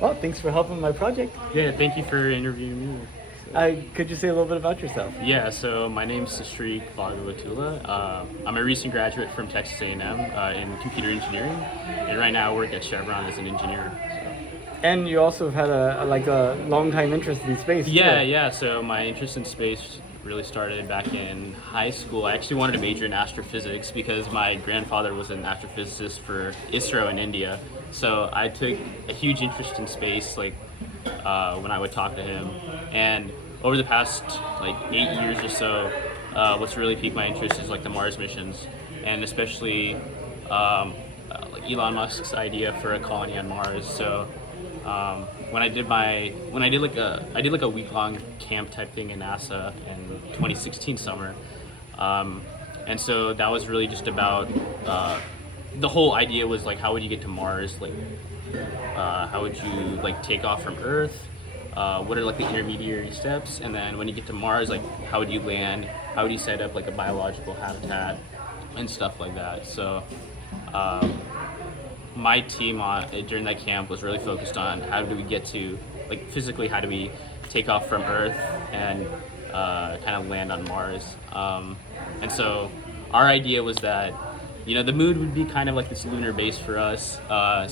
Well, thanks for helping my project. Yeah, thank you for interviewing me. Could you say a little bit about yourself? Yeah, so my name's Sastrik Bhagavatula. I'm a recent graduate from Texas A&M in computer engineering, and right now I work at Chevron as an engineer. And you also have had a long time interest in space. Yeah, too. yeah. So my interest in space really started back in high school. I actually wanted to major in astrophysics because my grandfather was an astrophysicist for ISRO in India. So I took a huge interest in space, when I would talk to him. And over the past 8 years or so, what's really piqued my interest is like the Mars missions, and especially like Elon Musk's idea for a colony on Mars. So when I did like a week long camp type thing in NASA in 2016 summer, and so that was really just about the whole idea was like how would you get to Mars, how would you like take off from Earth, what are like the intermediary steps, and then when you get to Mars, like how would you land, how would you set up like a biological habitat and stuff like that. So my team during that camp was really focused on how do we get to like physically how do we take off from Earth and kind of land on Mars. And so our idea was that the moon would be kind of like this lunar base for us.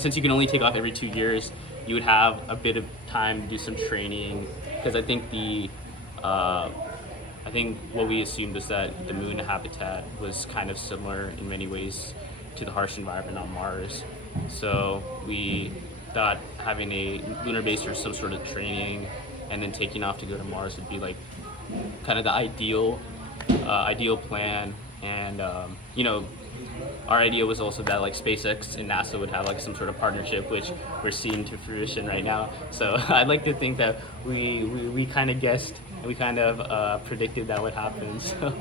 Since you can only take off every 2 years, you would have a bit of time to do some training because I think what we assumed was that the moon habitat was kind of similar in many ways to the harsh environment on Mars. So we thought having a lunar base or some sort of training and then taking off to go to Mars would be like kind of the ideal plan. And our idea was also that like SpaceX and NASA would have like some sort of partnership, which we're seeing to fruition right now. So I'd like to think that we kind of guessed and we kind of predicted that would happen. So,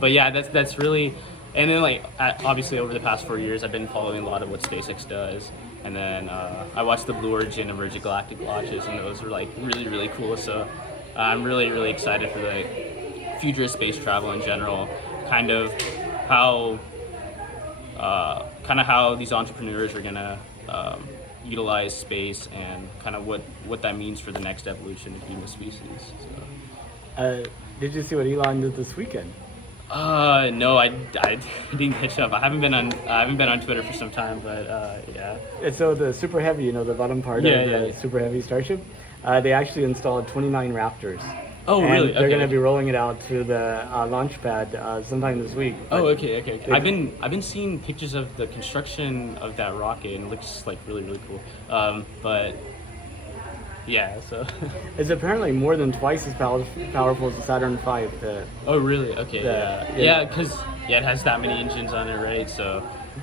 but yeah, that's really. And then obviously over the past 4 years, I've been following a lot of what SpaceX does. And then I watched the Blue Origin and Virgin Galactic launches, and those were like really, really cool. So I'm really, really excited for the future of space travel in general. Kind of how these entrepreneurs are gonna utilize space and kind of what that means for the next evolution of human species. So. Did you see what Elon did this weekend? No, I didn't catch up. I haven't been on Twitter for some time, but yeah. And so the Super Heavy, the bottom part of the Super Heavy Starship, they actually installed 29 Raptors. Oh, and really? They're going to be rolling it out to the launch pad sometime this week. Oh, okay. I've been seeing pictures of the construction of that rocket, and it looks like really, really cool. But yeah, so. It's apparently more than twice as powerful as the Saturn V. Oh, really? Okay, yeah. Because it has that many engines on it, right? So,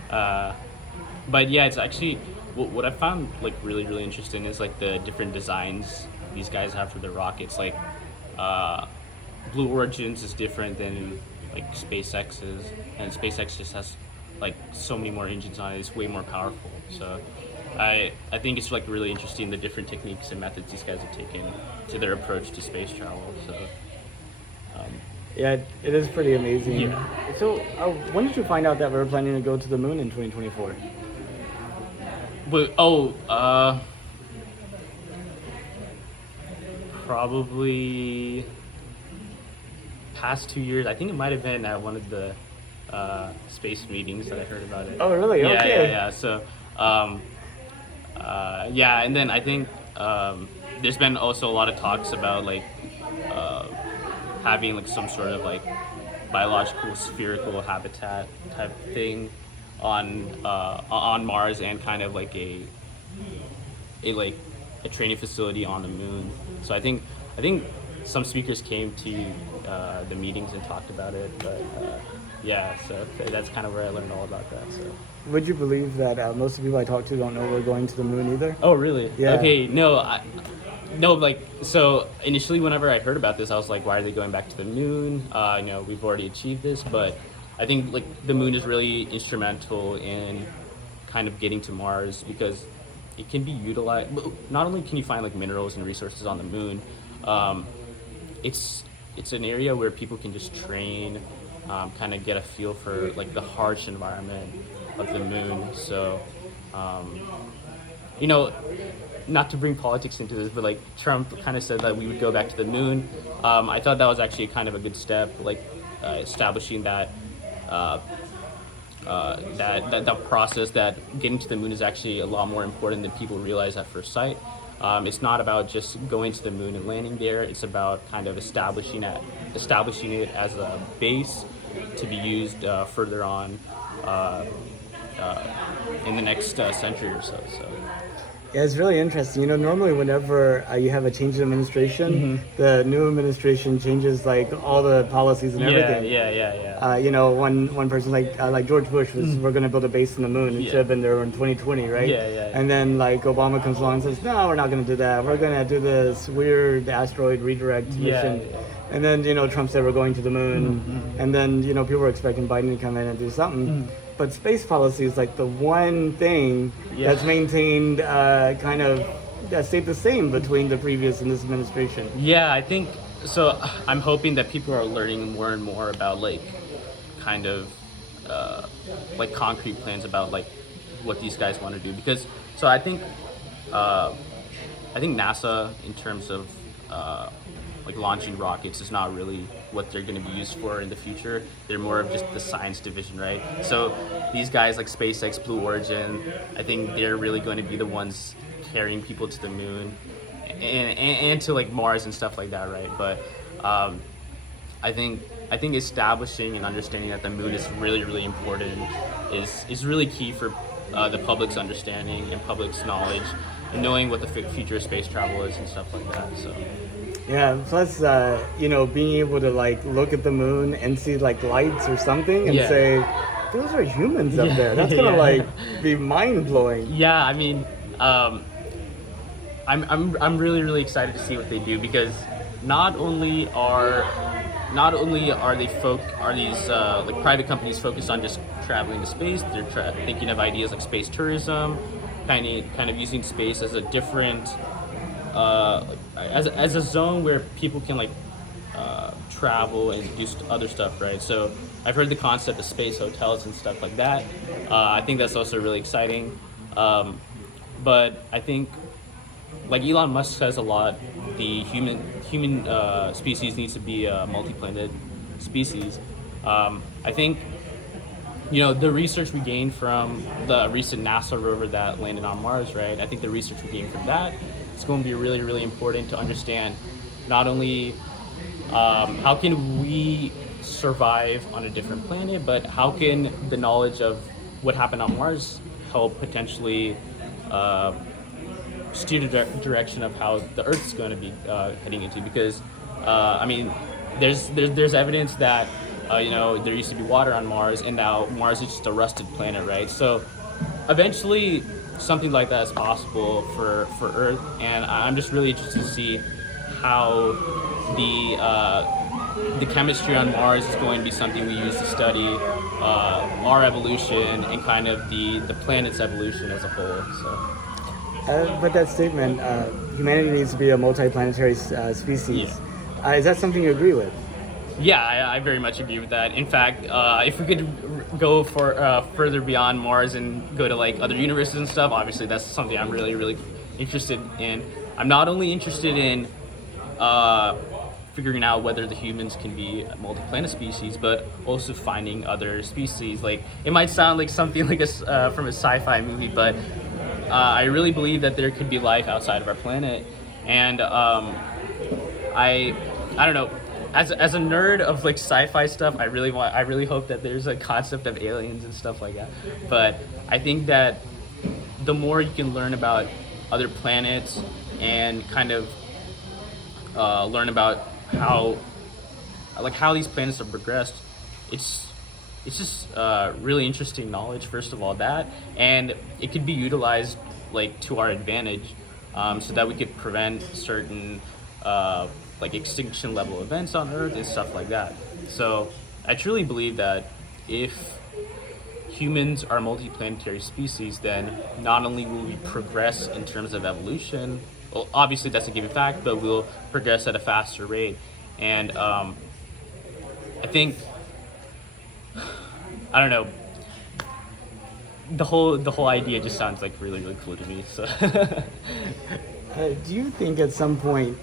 but yeah, it's actually what I found like really, really interesting is like the different designs these guys have for their rockets. Like, Blue Origins is different than like SpaceX's, and SpaceX just has like so many more engines on it. It's way more powerful. So I think it's like really interesting the different techniques and methods these guys have taken to their approach to space travel. So yeah, it is pretty amazing. Yeah. So when did you find out that we were planning to go to the moon in 2024? But probably past 2 years. I think it might have been at one of the space meetings that I heard about it. Oh, really? Yeah, Okay. yeah. So, yeah, and then I think there's been also a lot of talks about like having like some sort of like biological spherical habitat type thing on Mars, and kind of like a training facility on the moon. So I think some speakers came to the meetings and talked about it, but yeah, so that's kind of where I learned all about that. So. Would you believe that most of the people I talk to don't know we're going to the moon either? Oh, really? Yeah. Okay, so initially whenever I heard about this, I was like, why are they going back to the moon? We've already achieved this, but I think like the moon is really instrumental in kind of getting to Mars because it can be utilized. Not only can you find like minerals and resources on the moon, it's an area where people can just train, kind of get a feel for like the harsh environment of the moon. So, not to bring politics into this, but like Trump kind of said that we would go back to the moon. I thought that was actually kind of a good step, like establishing that. That process, that getting to the moon is actually a lot more important than people realize at first sight. It's not about just going to the moon and landing there. It's about kind of establishing it as a base to be used further on in the next century or so. Yeah, it's really interesting. You know, normally whenever you have a change in administration, the new administration changes like all the policies and everything. Yeah. You know, one person like George Bush was, we're going to build a base in the moon. It should have been there in 2020, right? Yeah. And then like Obama comes along and says, no, we're not going to do that. We're going to do this weird asteroid redirect mission. Yeah. And then, you know, Trump said we're going to the moon. And then, you know, people were expecting Biden to come in and do something. But space policy is like the one thing that's maintained kind of that stayed the same between the previous and this administration. Yeah, I think so. I'm hoping that people are learning more and more about like kind of like concrete plans about like what these guys want to do, because so I think NASA in terms of like launching rockets is not really what they're going to be used for in the future. They're more of just the science division, right? So these guys like SpaceX, Blue Origin, I think they're really going to be the ones carrying people to the moon and to like Mars and stuff like that, right? But I think establishing and understanding that the moon is really, really important is really key for the public's understanding and public's knowledge and knowing what the future of space travel is and stuff like that. So. Yeah, plus, you know, being able to like look at the moon and see like lights or something and say, those are humans up there. That's gonna like be mind blowing. Yeah, I mean, I'm really, really excited to see what they do, because not only are these like private companies focused on just traveling to space, they're thinking of ideas like space tourism, kind of using space as a different. As a zone where people can like travel and do other stuff, right? So I've heard the concept of space hotels and stuff like that. I think that's also really exciting. But I think, like Elon Musk says a lot, the human species needs to be a multi-planet species. I think, you know, the research we gained from the recent NASA rover that landed on Mars, right? I think the research we gained from that is going to be really, really important to understand not only how can we survive on a different planet, but how can the knowledge of what happened on Mars help potentially steer the direction of how the Earth is going to be heading into. Because I mean, there's evidence that you know, there used to be water on Mars, and now Mars is just a rusted planet, right? So eventually something like that is possible for Earth, and I'm just really interested to see how the chemistry on Mars is going to be something we use to study our evolution and kind of the planet's evolution as a whole. So. But that statement, humanity needs to be a multi-planetary species. Is that something you agree with? Yeah, I very much agree with that. In fact, if we could go for further beyond Mars and go to like other universes and stuff, obviously that's something I'm really, really interested in. I'm not only interested in figuring out whether the humans can be a multi-planet species, but also finding other species. Like, it might sound like something like from a sci-fi movie, but I really believe that there could be life outside of our planet. And I don't know. As a nerd of like sci-fi stuff, I really hope that there's a concept of aliens and stuff like that. But I think that the more you can learn about other planets and kind of learn about how these planets have progressed, it's just really interesting knowledge. First of all, that, and it could be utilized like to our advantage, so that we could prevent certain like extinction level events on Earth and stuff like that. So I truly believe that if humans are a multi-planetary species, then not only will we progress in terms of evolution, well, obviously that's a given fact, but we'll progress at a faster rate. And I think, I don't know, the whole idea just sounds like really really cool to me. So Do you think at some point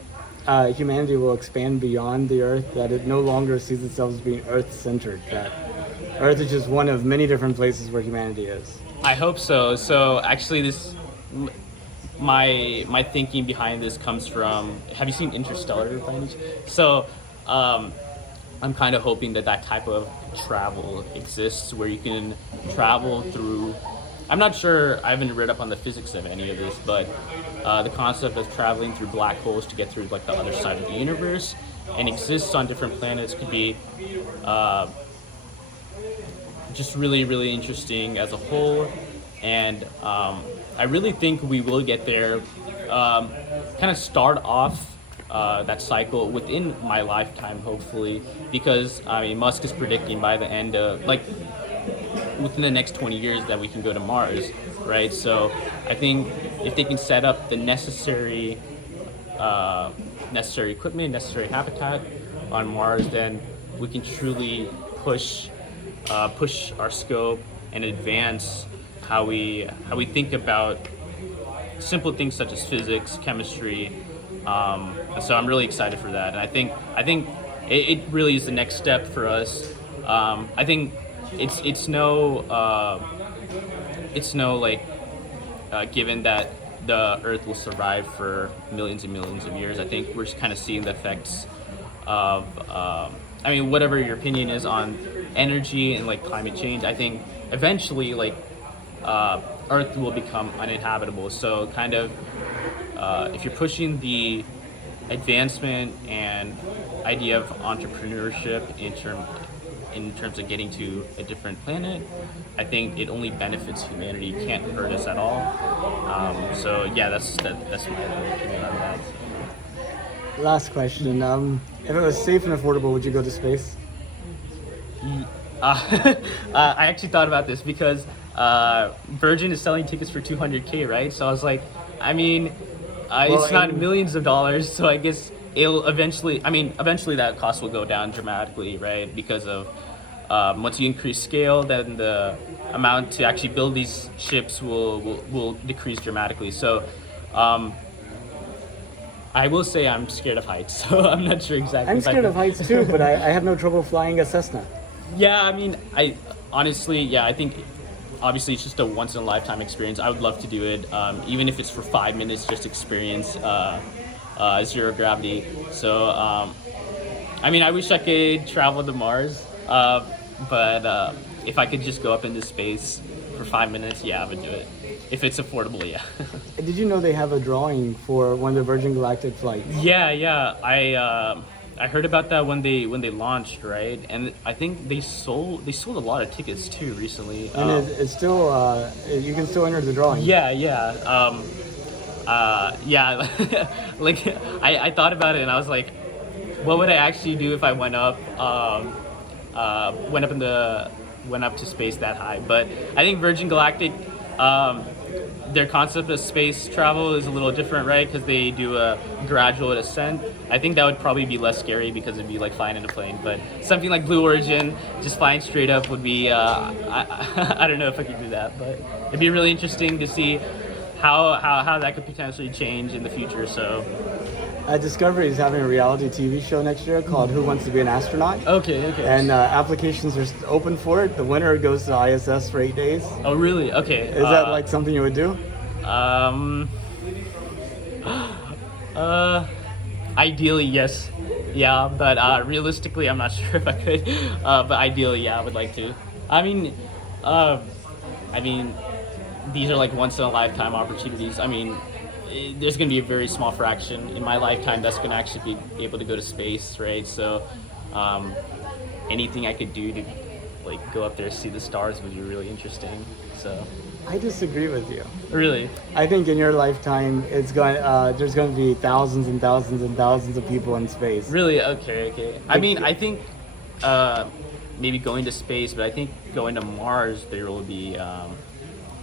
humanity will expand beyond the Earth, that it no longer sees itself as being Earth-centered, that Earth is just one of many different places where humanity is? I hope so. So actually, my thinking behind this comes from. Have you seen Interstellar by any chance? So I'm kind of hoping that type of travel exists where you can travel through. I'm not sure. I haven't read up on the physics of any of this, but the concept of traveling through black holes to get through like the other side of the universe and exists on different planets could be just really really interesting as a whole. And I really think we will get there. Kind of start off that cycle within my lifetime, hopefully, because I mean Musk is predicting by the end of within the next 20 years that we can go to Mars, right? So I think if they can set up the necessary equipment, necessary habitat on Mars, then we can truly push our scope and advance how we think about simple things such as physics, chemistry. So I'm really excited for that, and I think it really is the next step for us. I think it's no given that the Earth will survive for millions and millions of years. I think we're just kind of seeing the effects of I mean, whatever your opinion is on energy and like climate change, I think eventually Earth will become uninhabitable. So kind of if you're pushing the advancement and idea of entrepreneurship in terms of getting to a different planet, I think it only benefits humanity. It can't hurt us at all. So yeah, that's my opinion on that. Last question. If it was safe and affordable, would you go to space? I actually thought about this because Virgin is selling tickets for $200K, right? So I was like, I mean, it's not millions of dollars, so I guess it'll eventually that cost will go down dramatically, right? Because of once you increase scale, then the amount to actually build these ships will decrease dramatically. So I will say I'm scared of heights, so I'm not sure exactly. I'm scared of heights too, but I have no trouble flying a Cessna. Yeah, I mean, I think obviously it's just a once in a lifetime experience. I would love to do it, even if it's for 5 minutes, just experience zero gravity. So, I mean, I wish I could travel to Mars, but if I could just go up into space for 5 minutes, yeah, I would do it. If it's affordable, yeah. Did you know they have a drawing for one of the Virgin Galactic flights? Yeah. I heard about that when they launched, right? And I think they sold a lot of tickets too recently. And it's still you can still enter the drawing. Yeah. Like I thought about it and I was like, what would I actually do if I went up to space that high? But I think Virgin Galactic, their concept of space travel is a little different, right? Because they do a gradual descent. I think that would probably be less scary because it'd be like flying in a plane. But something like Blue Origin, just flying straight up would be, I don't know if I could do that, but it'd be really interesting to see how that could potentially change in the future. So Discovery is having a reality TV show next year called Who Wants to Be an Astronaut? Okay. And applications are open for it. The winner goes to ISS for 8 days. Oh, really? Okay. Is that like something you would do? Ideally, yes. Yeah, but realistically, I'm not sure if I could. But ideally, yeah, I would like to. I mean, these are like once in a lifetime opportunities. I mean, there's going to be a very small fraction in my lifetime that's going to actually be able to go to space, right? So anything I could do to like go up there, see the stars would be really interesting. So I disagree with you. Really? I think in your lifetime, there's going to be thousands and thousands and thousands of people in space. Really? Okay. I mean, I think maybe going to space, but I think going to Mars, there will be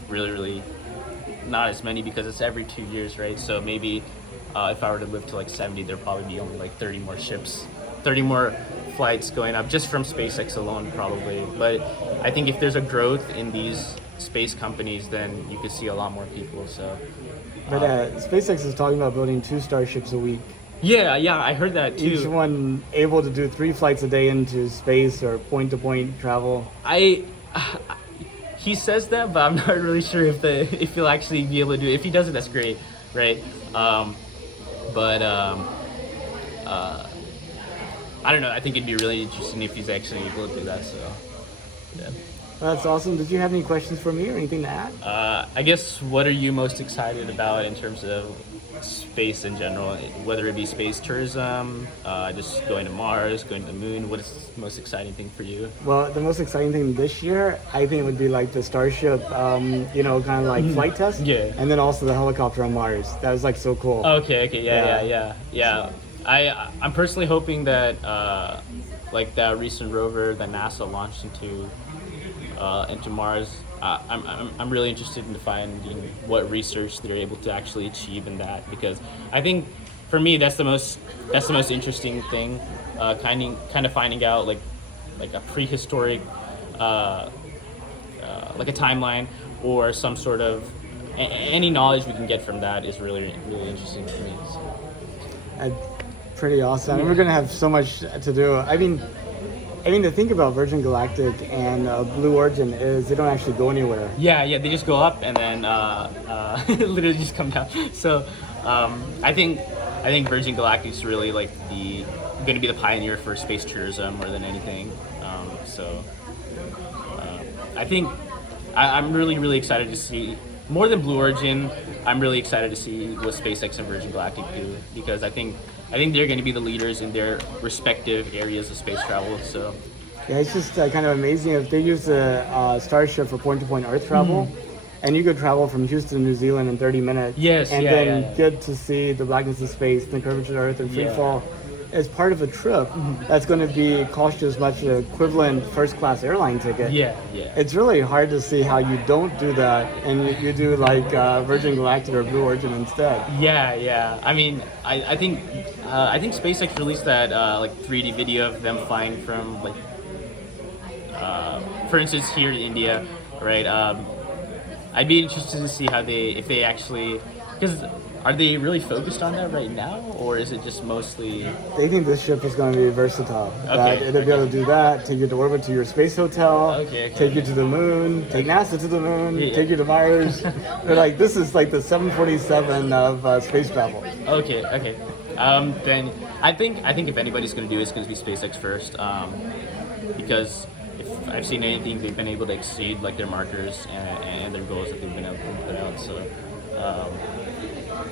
really not as many because it's every 2 years, right? So maybe if I were to live to like 70, there'd probably be only like 30 more ships, 30 more flights going up just from SpaceX alone, probably. But I think if there's a growth in these space companies, then you could see a lot more people. So But SpaceX is talking about building 2 starships a week. yeah, I heard that too. Each one able to do 3 flights a day into space or point-to-point travel. He says that, but I'm not really sure if he'll actually be able to do it. If he does it, that's great, right? I don't know. I think it'd be really interesting if he's actually able to do that. So, yeah. Well, that's awesome. Did you have any questions for me or anything to add? I guess what are you most excited about in terms of space in general? Whether it be space tourism, just going to Mars, going to the moon. What is the most exciting thing for you? Well, the most exciting thing this year, I think, would be like the Starship, kind of like flight test. Yeah. And then also the helicopter on Mars. That was like so cool. Okay, yeah. I'm personally hoping that like that recent rover that NASA launched into Mars. I'm really interested in finding what research they're able to actually achieve in that, because I think for me that's the most interesting thing, kind of finding out like a prehistoric like a timeline or some sort of any knowledge we can get from that is really interesting for me. So. Pretty awesome. We're gonna have so much to do. I mean, the thing about Virgin Galactic and Blue Origin is they don't actually go anywhere. Yeah, they just go up and then literally just come down. So I think Virgin Galactic is really like going to be the pioneer for space tourism more than anything. I think I'm really excited to see, more than Blue Origin, I'm really excited to see what SpaceX and Virgin Galactic do, because I think they're going to be the leaders in their respective areas of space travel. So, yeah, it's just kind of amazing. If they use a Starship for point-to-point Earth travel, and you could travel from Houston, New Zealand in 30 minutes, get to see the blackness of space, the curvature of Earth, and free fall as part of a trip that's going to be cost you as much as an equivalent first-class airline ticket. It's really hard to see how you don't do that, and you do like Virgin Galactic or Blue Origin instead. Yeah. I mean, I think SpaceX released that like 3D video of them flying from like, for instance, here in India, right? I'd be interested to see how if they actually, because are they really focused on that right now, or is it just mostly? They think this ship is going to be versatile. That it'll be able to do that, take you to orbit to your space hotel, take you to the moon, take NASA to the moon, take you to Mars. They're like, this is like the 747 of space travel. Okay. Then I think if anybody's going to do it, it's going to be SpaceX first, because if I've seen anything, they've been able to exceed like their markers and their goals that they've been able to put out. So.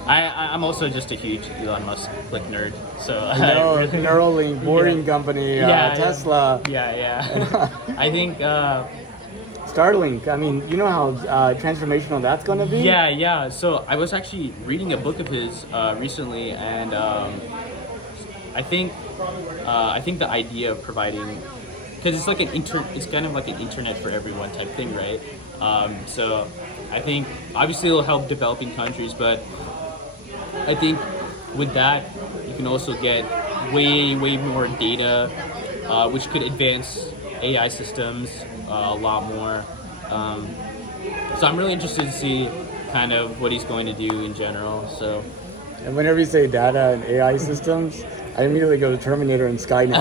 I'm also just a huge Elon Musk nerd. So Neuralink, boring company, Tesla. Yeah. I think Starlink. I mean, you know how transformational that's going to be? Yeah. So I was actually reading a book of his recently, and I think the idea of providing, because it's like it's kind of like an internet for everyone type thing, right? So I think obviously it'll help developing countries, but I think with that you can also get way more data, which could advance AI systems a lot more. So I'm really interested to see kind of what he's going to do in general. So, and whenever you say data and AI systems, I immediately go to Terminator and Skynet.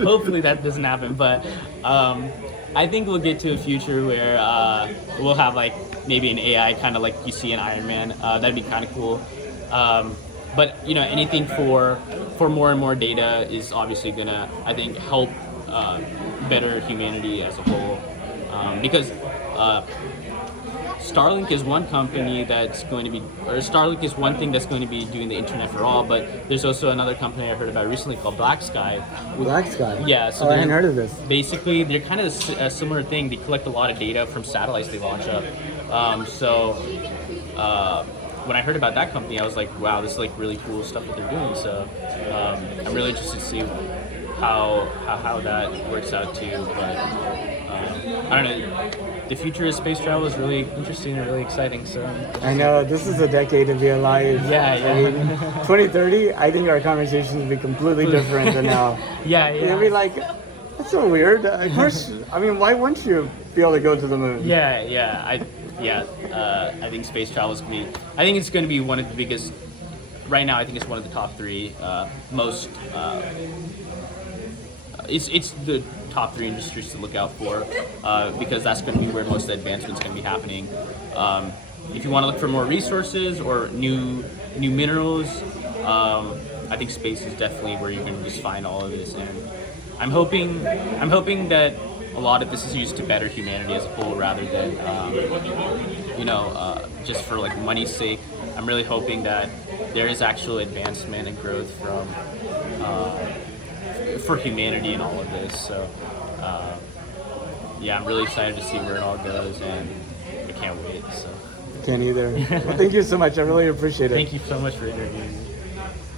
Hopefully that doesn't happen, but I think we'll get to a future where we'll have like maybe an AI kind of like you see in Iron Man. That'd be kind of cool. But anything for more and more data is obviously gonna, I think, help better humanity as a whole. Because Starlink is one company that's going to be, or Starlink is one thing that's going to be doing the internet for all, but there's also another company I heard about recently called Black Sky. Black Sky? Yeah. So I hadn't heard of this. Basically, they're kind of a similar thing. They collect a lot of data from satellites they launch up. When I heard about that company, I was like, wow, this is like really cool stuff that they're doing. So I'm really interested to see how that works out too. But I don't know. The future of space travel is really interesting and really exciting. So I know this is a decade to be alive. Yeah. I mean, 2030, I think our conversations will be completely different than now. Yeah. It'll be like, That's so weird. Of course, I mean, why wouldn't you be able to go to the moon? I think space travel is gonna be. I think it's gonna be one of the biggest. Right now, I think it's one of the top three most. It's the top three industries to look out for because that's going to be where most of the advancements going to be happening. If you want to look for more resources or new minerals, I think space is definitely where you're going to just find all of this. And I'm hoping that a lot of this is used to better humanity as a whole rather than just for like money's sake. I'm really hoping that there is actual advancement and growth from for humanity in all of this. So I'm really excited to see where it all goes, and I can't wait. So Can't either. Well, thank you so much. I really appreciate it. thank you so much for interviewing me.